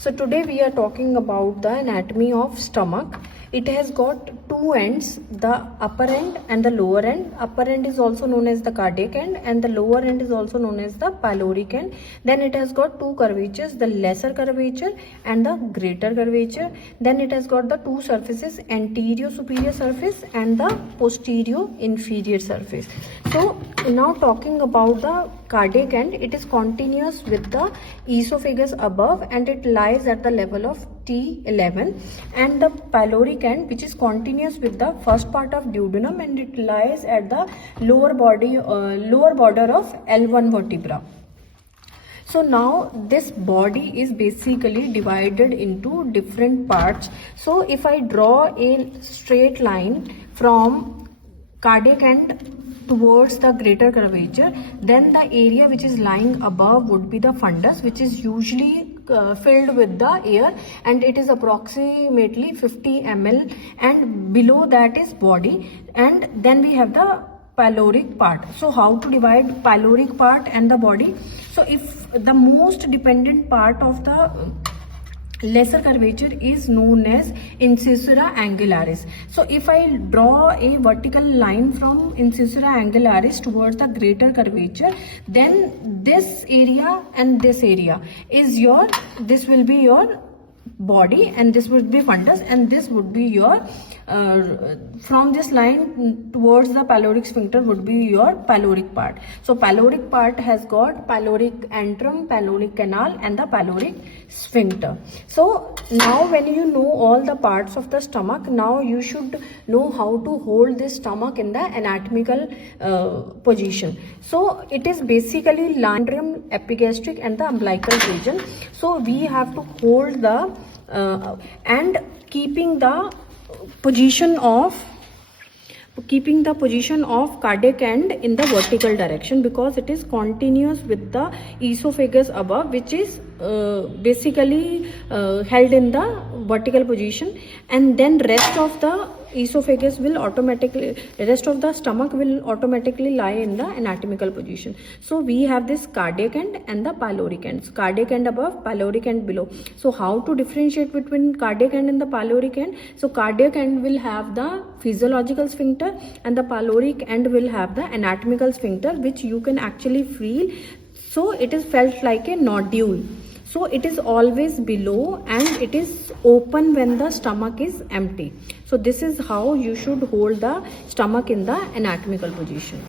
So today we are talking about the anatomy of stomach. It has got two ends, the upper end and the lower end. Upper end is also known as the cardiac end and the lower end is also known as the pyloric end. Then it has got two curvatures, the lesser curvature and the greater curvature. Then it has got the two surfaces, anterior superior surface and the posterior inferior surface. So now talking about the cardiac end, it is continuous with the esophagus above and it lies at the level of T11, and the pyloric end, which is continuous with the first part of duodenum and it lies at the lower border of L1 vertebra. So now this body is basically divided into different parts. So if I draw a straight line from cardiac end towards the greater curvature, then the area which is lying above would be the fundus, which is usually filled with the air and it is approximately 50 ml, and below that is body, and then we have the pyloric part. So how to divide pyloric part and the body? So if the most dependent part of the lesser curvature is known as incisura angularis. So if I draw a vertical line from incisura angularis towards the greater curvature, then this area and this area is this will be your body and this would be fundus, and this would be your from this line towards the pyloric sphincter would be your pyloric part. So pyloric part has got pyloric antrum, pyloric canal and the pyloric sphincter. So now when you know all the parts of the stomach, now you should know how to hold this stomach in the anatomical position. So it is basically antrum, epigastric and the umbilical region. So we have to hold the and keeping the position of cardiac end in the vertical direction, because it is continuous with the esophagus above, which is basically held in the vertical position, and then rest of the stomach will automatically lie in the anatomical position. So we have this cardiac end and the pyloric ends, cardiac end above, pyloric end below. So how to differentiate between cardiac end and the pyloric end? So cardiac end will have the physiological sphincter and the pyloric end will have the anatomical sphincter, which you can actually feel. So it is felt like a nodule. So it is always below and it is open when the stomach is empty. So this is how you should hold the stomach in the anatomical position.